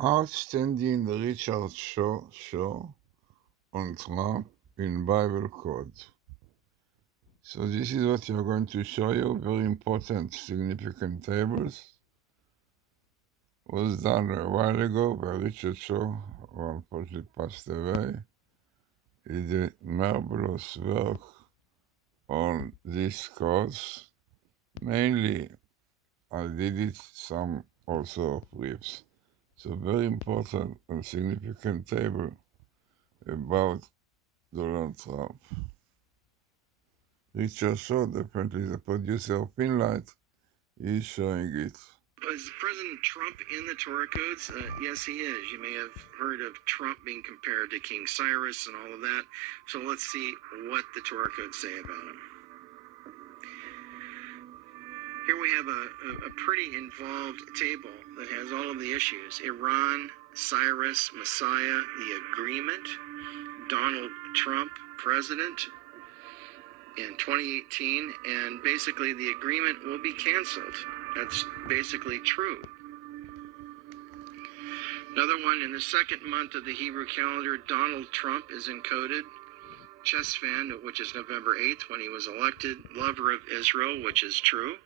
Outstanding Richard Shaw on Trump in Bible Code. So this is what you're going to show you. Very important, significant tables. Was done a while ago by Richard Shaw, who unfortunately passed away. He did marvelous work on these codes. Mainly, I did it some also of riffs. So very important and significant table about Donald Trump. Richard Shaw, apparently the producer of Pinlight, is showing it. Is President Trump in the Torah codes? Yes, he is. You may have heard of Trump being compared to King Cyrus and all of that. So let's see what the Torah codes say about him. Here we have a pretty involved table that has all of the issues. Iran, Cyrus, Messiah, the agreement, Donald Trump, president in 2018, and basically the agreement will be canceled. That's basically true. Another one, in the second month of the Hebrew calendar, Donald Trump is encoded. Chess fan, which is November 8th when he was elected. Lover of Israel, which is true.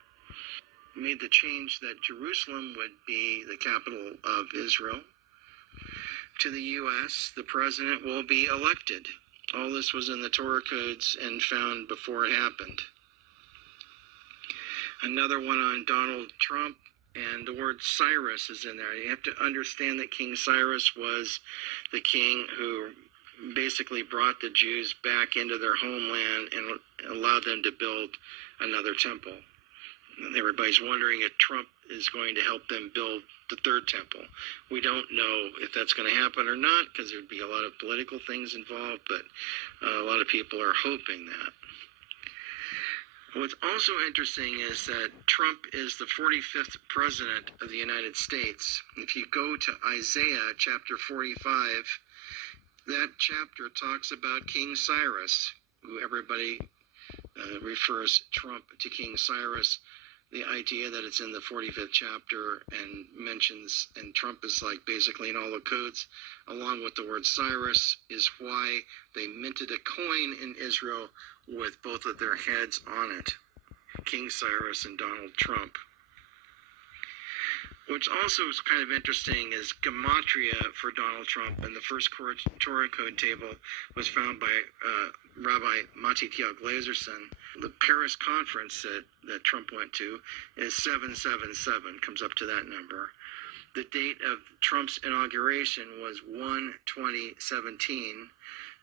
Made the change that Jerusalem would be the capital of Israel. To the U.S., the president will be elected. All this was in the Torah codes and found before it happened. Another one on Donald Trump, and the word Cyrus is in there. You have to understand that King Cyrus was the king who basically brought the Jews back into their homeland and allowed them to build another temple. And everybody's wondering if Trump is going to help them build the third temple. We don't know if that's going to happen or not, because there'd be a lot of political things involved, but a lot of people are hoping that. What's also interesting is that Trump is the 45th president of the United States. If you go to Isaiah chapter 45, that chapter talks about King Cyrus, who everybody refers Trump to King Cyrus. The idea that it's in the 45th chapter and mentions, and Trump is like basically in all the codes, along with the word Cyrus, is why they minted a coin in Israel with both of their heads on it, King Cyrus and Donald Trump. Which also is kind of interesting is gematria for Donald Trump, and the first Torah code table was found by Rabbi Matityahu Glazerson. The Paris conference that Trump went to is 777, comes up to that number. The date of Trump's inauguration was 1/20/17.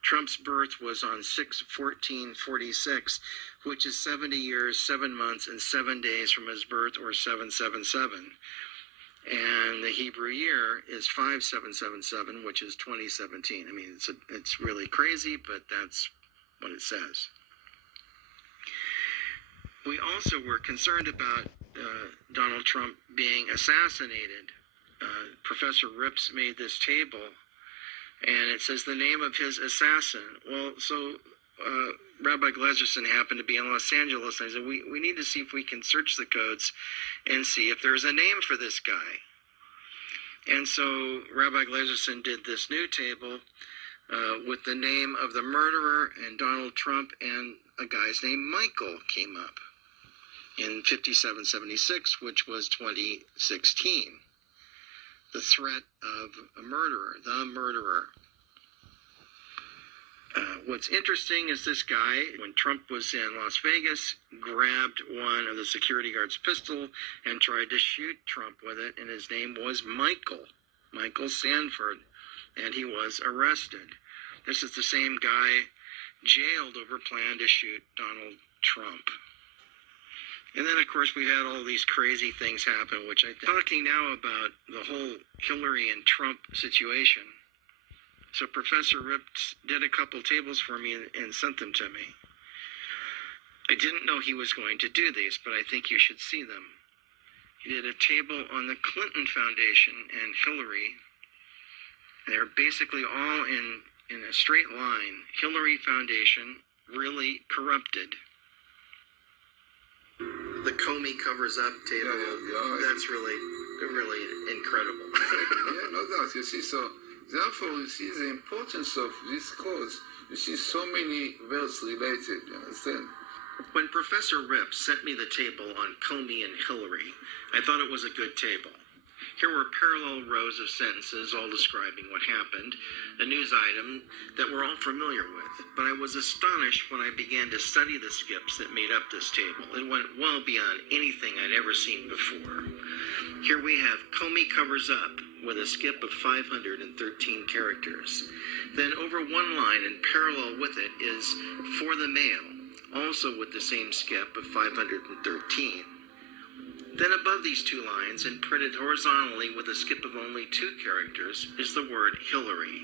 Trump's birth was on 6/14/46, which is 70 years, 7 months, and 7 days from his birth, or 777. And the Hebrew year is 5777, which is 2017. I mean, it's really crazy, but that's what it says. We also were concerned about Donald Trump being assassinated. Professor Rips made this table, and it says the name of his assassin. Well, so Rabbi Glazerson happened to be in Los Angeles, and I said, we need to see if we can search the codes and see if there's a name for this guy. And so Rabbi Glazerson did this new table with the name of the murderer and Donald Trump, and a guy's name Michael came up in 5776, which was 2016. The threat of a murderer, the murderer. What's interesting is this guy, when Trump was in Las Vegas, grabbed one of the security guard's pistol and tried to shoot Trump with it, and his name was Michael Sanford, and he was arrested. This is the same guy jailed over plan to shoot Donald Trump. And then, of course, we had all these crazy things happen, which I'm talking now about the whole Hillary and Trump situation. So Professor Rips did a couple tables for me and sent them to me. I didn't know he was going to do these, but I think you should see them. He did a table on the Clinton Foundation and Hillary. They're basically all in a straight line. Hillary Foundation, really corrupted. The Comey covers up table, that's really incredible. Yeah, no doubt. that, you see. So therefore, you see the importance of these codes. You see so many words related, you understand? When Professor Rip sent me the table on Comey and Hillary, I thought it was a good table. Here were parallel rows of sentences all describing what happened, a news item that we're all familiar with. But I was astonished when I began to study the skips that made up this table. It went well beyond anything I'd ever seen before. Here we have Comey covers up with a skip of 513 characters. Then over one line and parallel with it is for the mail, also with the same skip of 513. Then above these two lines and printed horizontally with a skip of only 2 characters is the word Hillary.